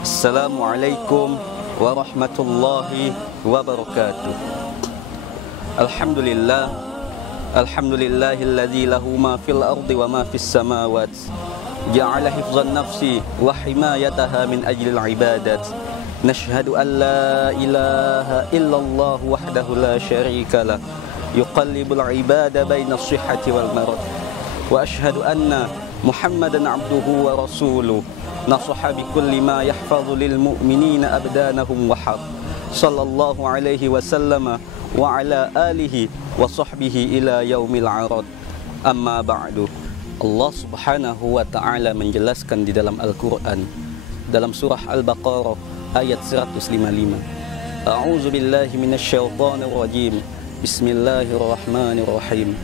Assalamualaikum warahmatullahi wabarakatuh. Alhamdulillahilladzi lahu ma fil ardi wa ma fis samawat. Ja'ala hifzan nafsi wa himayataha min ajlil ibadat. Nashhadu an la ilaha illallah wahdahu la syarika lah. Yuqallibul ibada baina as-sihhati wal marad. Wa ashhadu anna Muhammadan abduhu wa rasuluh. Nasaha bi kulli ma yahfazu lil mu'minina abdanahum wa haq. Sallallahu alaihi wasallam wa ala alihi wa sahbihi ila yaumil 'arad. Amma ba'du. Allah Subhanahu wa ta'ala menjelaskan di dalam Al-Qur'an dalam surah Al-Baqarah ayat 155. A'udzu billahi minasyaitonir rajim. Bismillahirrahmanirrahim.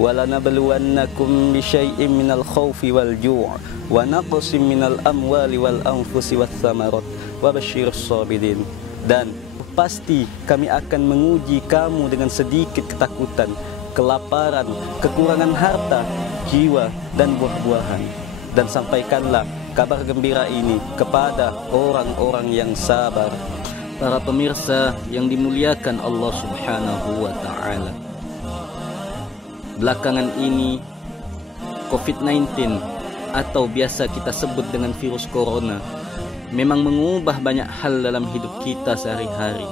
وَلَنَبْلُوَنَّكُمْ بِشَيْءٍ مِنَ الْخَوْفِ وَالْجُوعِ وَنَقْصٍ مِنَ الْأَمْوَالِ وَالْأَنْفُسِ وَالثَّمَرَاتِ وَبَشِّرِ الصَّابِرِينَ. Dan pasti kami akan menguji kamu dengan sedikit ketakutan, kelaparan, kekurangan harta, jiwa, dan buah-buahan. Dan sampaikanlah kabar gembira ini kepada orang-orang yang sabar. Para pemirsa yang dimuliakan Allah Subhanahu wa ta'ala, belakangan ini COVID-19 atau biasa kita sebut dengan virus corona memang mengubah banyak hal dalam hidup kita sehari-hari.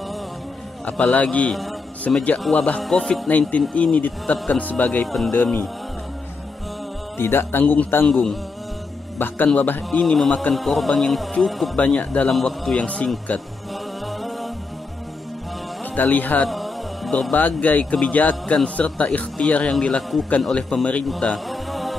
Apalagi semenjak wabah COVID-19 ini ditetapkan sebagai pandemi, tidak tanggung-tanggung. Bahkan wabah ini memakan korban yang cukup banyak dalam waktu yang singkat. Kita lihat berbagai kebijakan serta ikhtiar yang dilakukan oleh pemerintah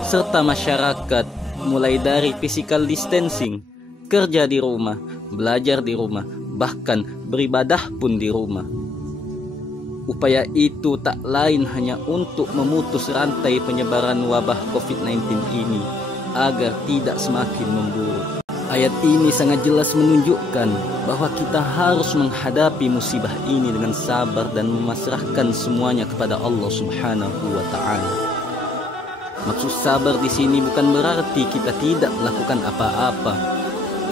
serta masyarakat, mulai dari physical distancing, kerja di rumah, belajar di rumah, bahkan beribadah pun di rumah. Upaya itu tak lain hanya untuk memutus rantai penyebaran wabah COVID-19 ini agar tidak semakin memburuk. Ayat ini sangat jelas menunjukkan bahwa kita harus menghadapi musibah ini dengan sabar dan memasrahkan semuanya kepada Allah Subhanahu wa ta'ala. Maksud sabar di sini bukan berarti kita tidak melakukan apa-apa,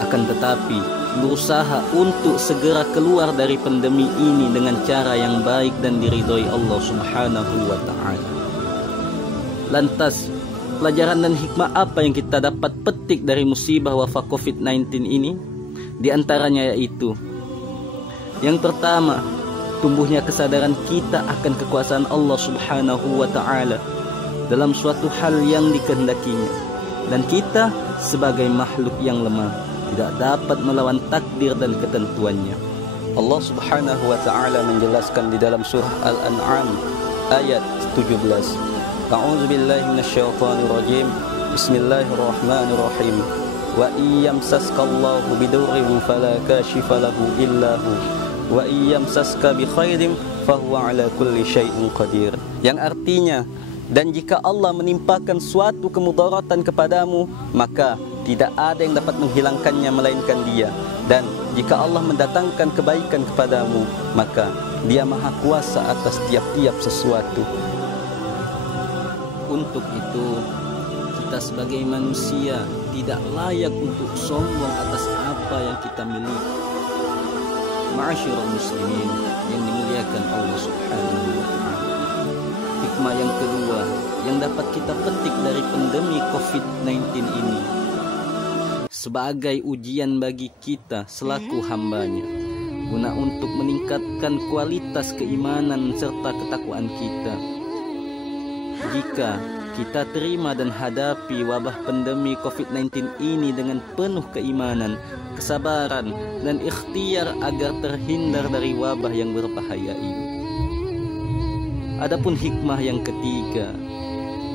akan tetapi berusaha untuk segera keluar dari pandemi ini dengan cara yang baik dan diridhoi Allah Subhanahu wa ta'ala. Lantas, pelajaran dan hikmah apa yang kita dapat petik dari musibah wabah COVID-19 ini? Di antaranya yaitu, yang pertama, tumbuhnya kesadaran kita akan kekuasaan Allah Subhanahu wa ta'ala dalam suatu hal yang dikehendakinya, dan kita sebagai makhluk yang lemah tidak dapat melawan takdir dan ketentuannya. Allah Subhanahu wa ta'ala menjelaskan di dalam surah Al-An'am ayat 17. A'udzu billahi minasyaitonir rajim. Bismillahirrahmanirrahim. Wa iyyamsaskallahu bidurrin fala kashifa lahu illa hu wa iyyamsaska bi khairin fahuwa ala kulli syai'in qadir. Yang artinya, dan jika Allah menimpakan suatu kemudaratan kepadamu, maka tidak ada yang dapat menghilangkannya melainkan Dia. Dan jika Allah mendatangkan kebaikan kepadamu, maka Dia maha kuasa atas tiap-tiap sesuatu. Untuk itu, kita sebagai manusia tidak layak untuk sombong atas apa yang kita miliki. Ma'asyiral muslimin yang dimuliakan Allah Subhanahu wa ta'ala. Hikmah yang kedua yang dapat kita petik dari pandemi COVID-19 ini, sebagai ujian bagi kita selaku hambanya, guna untuk meningkatkan kualitas keimanan serta ketakwaan kita. Jika kita terima dan hadapi wabah pandemi COVID-19 ini dengan penuh keimanan, kesabaran, dan ikhtiar agar terhindar dari wabah yang berbahaya ini. Adapun hikmah yang ketiga,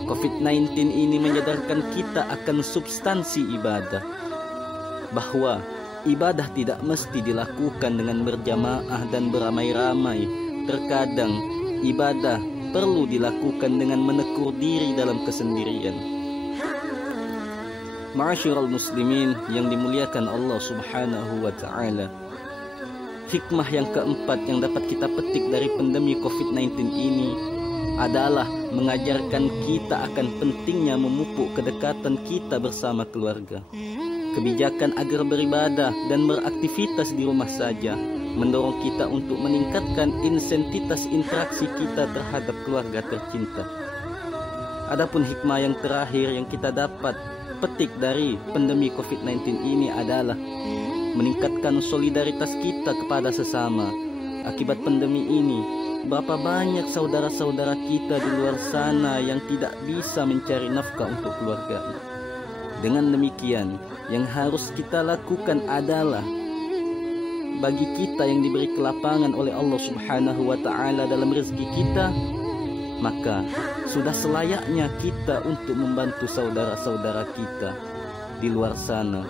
COVID-19 ini menyadarkan kita akan substansi ibadah, bahwa ibadah tidak mesti dilakukan dengan berjamaah dan beramai-ramai. Terkadang ibadah perlu dilakukan dengan menekur diri dalam kesendirian. Ma'asyiral muslimin yang dimuliakan Allah Subhanahu wa ta'ala, hikmah yang keempat yang dapat kita petik dari pandemi COVID-19 ini adalah mengajarkan kita akan pentingnya memupuk kedekatan kita bersama keluarga. Kebijakan agar beribadah dan beraktivitas di rumah saja mendorong kita untuk meningkatkan insentitas interaksi kita terhadap keluarga tercinta. Adapun hikmah yang terakhir yang kita dapat petik dari pandemi COVID-19 ini adalah meningkatkan solidaritas kita kepada sesama. Akibat pandemi ini, berapa banyak saudara-saudara kita di luar sana yang tidak bisa mencari nafkah untuk keluarganya. Dengan demikian, yang harus kita lakukan adalah bagi kita yang diberi kelapangan oleh Allah Subhanahu wa Ta'ala dalam rezeki kita, maka sudah selayaknya kita untuk membantu saudara-saudara kita di luar sana.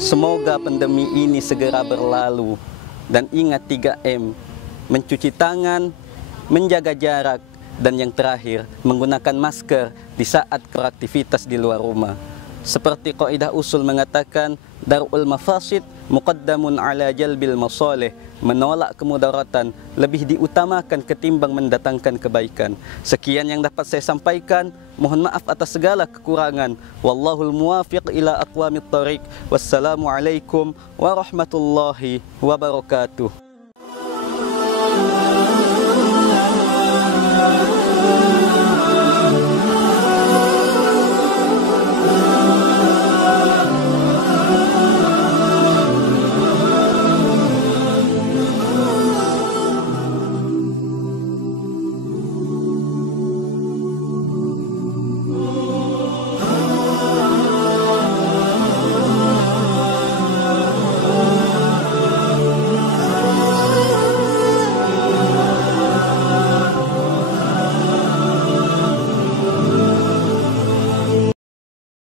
Semoga pandemi ini segera berlalu, dan ingat 3M, mencuci tangan, menjaga jarak, dan yang terakhir, menggunakan masker di saat beraktivitas di luar rumah. Seperti kaidah usul mengatakan, darul mafasid muqaddamun ala jalbil masalih, menolak kemudaratan lebih diutamakan ketimbang mendatangkan kebaikan. Sekian yang dapat saya sampaikan. Mohon maaf atas segala kekurangan. Wallahul muwafiq ila aqwamit thariq. Wassalamualaikum warahmatullahi wabarakatuh.